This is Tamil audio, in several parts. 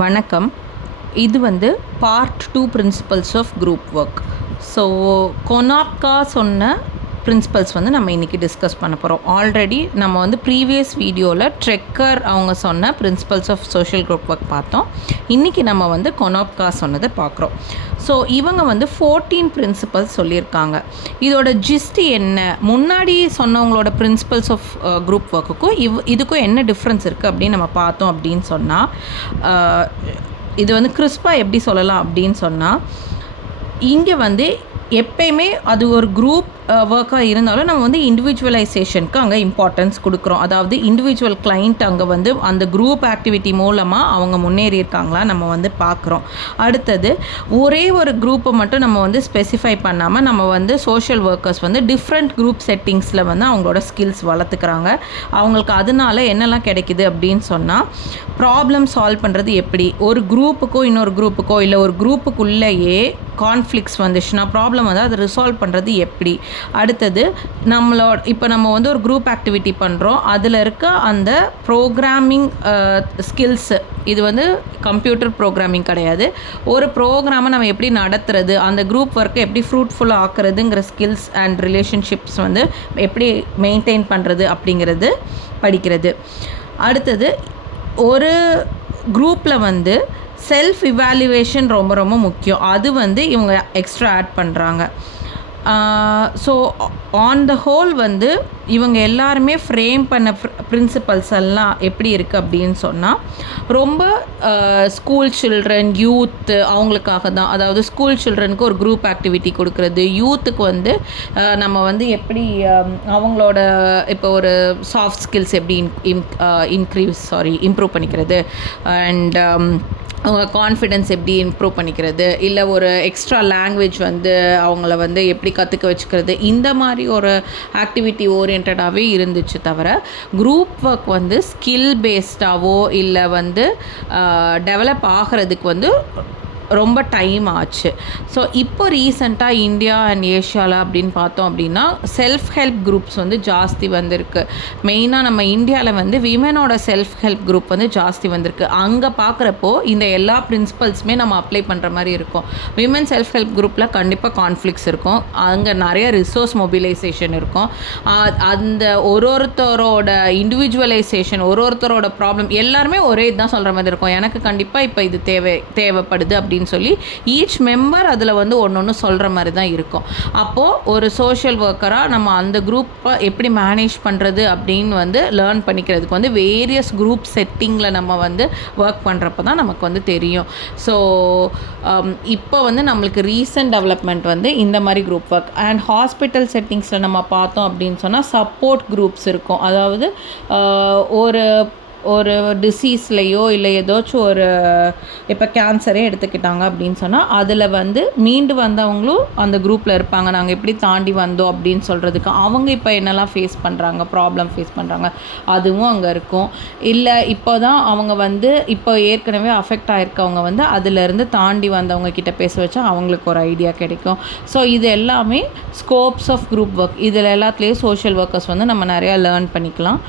வணக்கம். இது வந்து part 2 principles of group work. So கொனாப்கா சொன்ன பிரின்சிபல்ஸ் வந்து நம்ம இன்றைக்கி டிஸ்கஸ் பண்ண போகிறோம். ஆல்ரெடி நம்ம வந்து ப்ரீவியஸ் வீடியோவில் ட்ரெக்கர் அவங்க சொன்ன principles of social group work பார்த்தோம். இன்றைக்கி நம்ம வந்து கொனாப்கா சொன்னதை பார்க்குறோம். ஸோ இவங்க வந்து 14 பிரின்சிபல்ஸ் சொல்லியிருக்காங்க. இதோட ஜிஸ்ட் என்ன, முன்னாடி சொன்னவங்களோட பிரின்சிபல்ஸ் ஆஃப் குரூப் ஒர்க்குக்கும் இதுக்கும் என்ன டிஃப்ரென்ஸ் இருக்குது அப்படின்னு நம்ம பார்த்தோம் அப்படின்னு சொன்னால், இது வந்து கிறிஸ்பாக எப்படி சொல்லலாம் அப்படின்னு சொன்னால், இங்கே வந்து எப்பயுமே அது ஒரு குரூப் ஒர்க்காக இருந்தாலும் நம்ம வந்து இண்டிவிஜுவலைசேஷனுக்கு அங்கே இம்பார்ட்டன்ஸ் கொடுக்குறோம். அதாவது இண்டிவிஜுவல் கிளைண்ட் அங்கே வந்து அந்த குரூப் ஆக்டிவிட்டி மூலமாக அவங்க முன்னேறியிருக்காங்களா நம்ம வந்து பார்க்குறோம். அடுத்தது ஒரே ஒரு குரூப்பை மட்டும் நம்ம வந்து ஸ்பெசிஃபை பண்ணாமல் நம்ம வந்து சோஷியல் ஒர்க்கர்ஸ் வந்து டிஃப்ரெண்ட் குரூப் செட்டிங்ஸில் வந்து அவங்களோட ஸ்கில்ஸ் வளர்த்துக்கிறாங்க. அவங்களுக்கு அதனால என்னெல்லாம் கிடைக்குது அப்படின்னு சொன்னால், ப்ராப்ளம் சால்வ் பண்ணுறது எப்படி, ஒரு குரூப்புக்கோ இன்னொரு குரூப்புக்கோ இல்லை ஒரு குரூப்புக்குள்ளேயே கான்ஃப்ளிக்ஸ் வந்துச்சுன்னா ப்ராப்ளம் வந்து அதை ரிசால்வ் பண்ணுறது எப்படி. அடுத்தது இப்போ நம்ம வந்து ஒரு குரூப் ஆக்டிவிட்டி பண்ணுறோம், அதில் இருக்க அந்த ப்ரோக்ராமிங் ஸ்கில்ஸு, இது வந்து கம்ப்யூட்டர் ப்ரோக்ராமிங் கிடையாது, ஒரு ப்ரோக்ராமை நம்ம எப்படி நடத்துறது, அந்த குரூப் ஒர்க்கை எப்படி ஃப்ரூட்ஃபுல்லாக ஆக்குறதுங்கிற ஸ்கில்ஸ் அண்ட் ரிலேஷன்ஷிப்ஸ் வந்து எப்படி மெயின்டைன் பண்ணுறது அப்படிங்கிறது படிக்கிறது. அடுத்தது ஒரு குரூப்பில் வந்து செல்ஃப் இவாலுவேஷன் ரொம்ப ரொம்ப முக்கியம். அது வந்து இவங்க எக்ஸ்ட்ரா ஆட் பண்ணுறாங்க. ஸோ ஆன் த ஹோல் வந்து இவங்க எல்லாருமே ஃப்ரேம் பண்ண பிரின்சிபல்ஸ் எல்லாம் எப்படி இருக்குது அப்படின்னு சொன்னால், ரொம்ப ஸ்கூல் சில்ட்ரன், யூத்து அவங்களுக்காக தான். அதாவது ஸ்கூல் சில்ட்ரனுக்கு ஒரு குரூப் ஆக்டிவிட்டி கொடுக்குறது, யூத்துக்கு வந்து நம்ம வந்து எப்படி அவங்களோட இப்போ ஒரு சாஃப்ட் ஸ்கில்ஸ் எப்படி இம்ப்ரூவ் பண்ணிக்கிறது, அண்ட் அவங்க கான்ஃபிடென்ஸ் எப்படி இம்ப்ரூவ் பண்ணிக்கிறது, இல்லை ஒரு எக்ஸ்ட்ரா லாங்குவேஜ் வந்து அவங்கள வந்து எப்படி கற்றுக்க வச்சுக்கிறது, இந்த மாதிரி ஒரு ஆக்டிவிட்டி ஓரியன்டாகவே இருந்துச்சு. தவிர குரூப் ஒர்க் வந்து ஸ்கில் பேஸ்டாவோ இல்லை வந்து டெவலப் ஆகிறதுக்கு வந்து ரொம்ப டைம் ஆச்சு. ஸோ இப்போ ரீசெண்டாக இந்தியா அண்ட் ஏஷியாவில் அப்படின்னு பார்த்தோம் அப்படின்னா செல்ஃப் ஹெல்ப் குரூப்ஸ் வந்து ஜாஸ்தி வந்திருக்கு. மெயினாக நம்ம இந்தியாவில் வந்து விமனோட செல்ஃப் ஹெல்ப் குரூப் வந்து ஜாஸ்தி வந்திருக்கு. அங்கே பார்க்குறப்போ இந்த எல்லா பிரின்சிபல்ஸுமே நம்ம அப்ளை பண்ணுற மாதிரி இருக்கும். விமன் செல்ஃப் ஹெல்ப் குரூப்பில் கண்டிப்பாக கான்ஃப்ளிக்ஸ் இருக்கும், அங்கே நிறைய ரிசோர்ஸ் மொபிலைசேஷன் இருக்கும், அந்த ஒருத்தரோட இண்டிவிஜுவலைசேஷன், ஒருத்தரோட ப்ராப்ளம் எல்லாருமே ஒரே இதுதான் சொல்கிற மாதிரி இருக்கும். எனக்கு கண்டிப்பாக இப்போ இது தேவைப்படுது அப்படின்னு சொல்லி ஈச் மெம்பர் அதில் வந்து ஒன்று சொல்கிற மாதிரி தான் இருக்கும். அப்போது ஒரு சோஷியல் ஒர்க்கராக நம்ம அந்த குரூப்பை எப்படி மேனேஜ் பண்ணுறது அப்படின்னு வந்து லேர்ன் பண்ணிக்கிறதுக்கு வந்து வேரியஸ் குரூப் செட்டிங்கில் நம்ம வந்து ஒர்க் பண்ணுறப்ப தான் நமக்கு வந்து தெரியும். ஸோ இப்போ வந்து நம்மளுக்கு ரீசன்ட் டெவலப்மெண்ட் வந்து இந்த மாதிரி குரூப் ஒர்க். அண்ட் ஹாஸ்பிட்டல் செட்டிங்ஸில் நம்ம பார்த்தோம் அப்படின்னு சொன்னால் சப்போர்ட் குரூப்ஸ் இருக்கும். அதாவது ஒரு டிசீஸ்லையோ இல்லை ஏதாச்சும் ஒரு இப்போ கேன்சரே எடுத்துக்கிட்டாங்க அப்படின்னு சொன்னால் அதில் வந்து மீண்டு வந்தவங்களும் அந்த குரூப்பில் இருப்பாங்க. நாங்கள் எப்படி தாண்டி வந்தோம் அப்படின்னு சொல்கிறதுக்கு, அவங்க இப்போ என்னெல்லாம் ஃபேஸ் பண்ணுறாங்க, ப்ராப்ளம் ஃபேஸ் பண்ணுறாங்க, அதுவும் அங்கே இருக்கும். இல்லை இப்போ தான் அவங்க வந்து இப்போ ஏற்கனவே அஃபெக்ட் ஆகிருக்கவங்க வந்து அதிலேருந்து தாண்டி வந்தவங்க கிட்ட பேச வச்சா அவங்களுக்கு ஒரு ஐடியா கிடைக்கும். ஸோ இது எல்லாமே ஸ்கோப்ஸ் ஆஃப் குரூப் ஒர்க். இதில் எல்லாத்துலேயும் சோஷியல் ஒர்க்கர்ஸ் வந்து நம்ம நிறையா லேர்ன் பண்ணிக்கலாம்.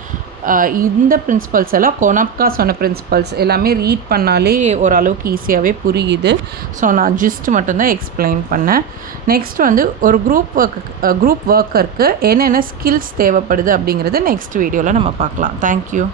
இந்த பிரின்சிபல்ஸ் எல்லாம் கொனாப்கா சொன்ன பிரின்சிபல்ஸ் எல்லாமே ரீட் பண்ணாலே ஓரளவுக்கு ஈஸியாகவே புரியுது. ஸோ நான் ஜிஸ்ட் மட்டும்தான் எக்ஸ்பிளைன் பண்ணேன். நெக்ஸ்ட் வந்து ஒரு குரூப் ஒர்க்கருக்கு என்னென்ன ஸ்கில்ஸ் தேவைப்படுது அப்படிங்கிறது நெக்ஸ்ட் வீடியோவில் நம்ம பார்க்கலாம். தேங்க்யூ.